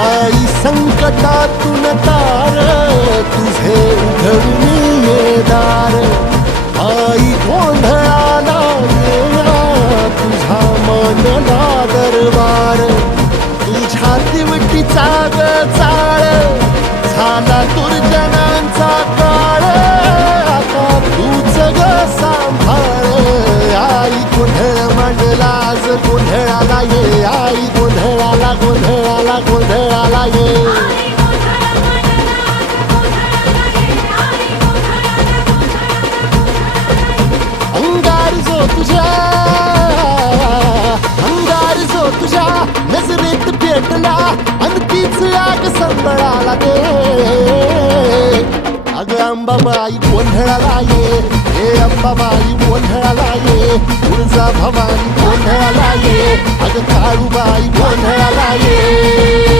आई संकटातून तार तुझे उघडून ये दार आई गोंधळाला येणा तुझा मनला दरबार तुझ्या दिवटीचा ग चाळ झाला दुर्जनांचा काळ आता तूच ग सांभाळ आई गोंधळ मांडला आज गोंधळाला ये आई गोंधळाला गोंधळाला गोंधळाला ये अंगार जो तुझ्या नजरेत पेटला अन तीच आग संबळाला दे अग अंबाबाई गोंधळाला ये हे अंबाबाई गोंधळाला ये तुळजा भवानी गोंधळाला ये अग काळूबाई गोंधळाला ये